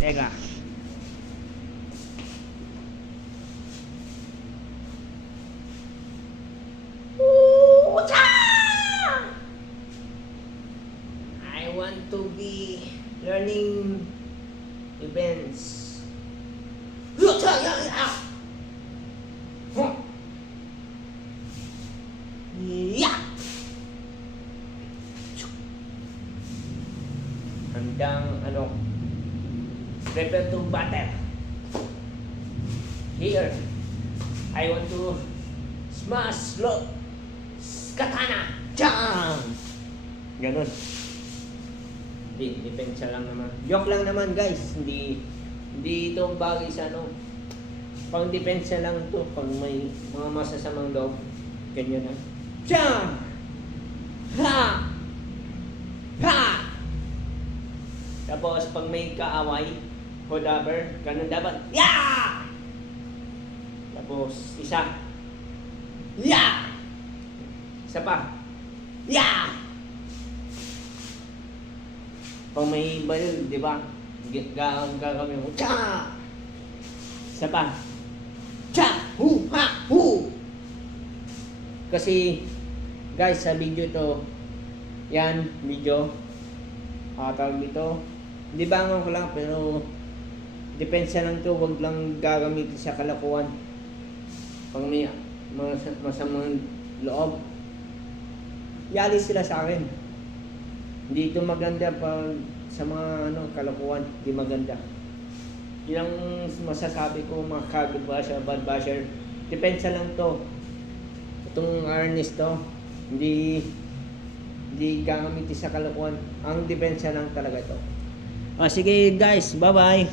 Teka. I want to be learning events. Yeah. Handang ano, prepare to battle. Here, I want to smash lock katana. Jam! Ganun. Depensa lang naman. Joke lang naman guys. Hindi ito bagay sa ano. Pang depensa lang to. Pag may mga masasamang loob. Ganyan na. Jam! Ha! Ha! Tapos pag may kaaway, whatever, ganun dapat. Yeah! Tapos isa. Yeah! Isa pa. Yeah! Pag may baril, di ba? Gagawin mo. Cha! Isa pa. Cha! Hu! Ha! Hu! Kasi, guys, sa video to, yan, video. Tawag dito. Di bangon ko lang, pero depensa lang to, wag lang gagamitin sa kalakuan. Pag may masamang loob, yali sila sa akin. Hindi ito maganda pag sa mga ano, kalakuan, hindi maganda. Yun ang masasabi ko mga kagod basher, bad basher. Depensa lang to. Itong harness to, hindi gagamitin sa kalakuan. Ang depensa lang talaga to. Sige guys, bye bye.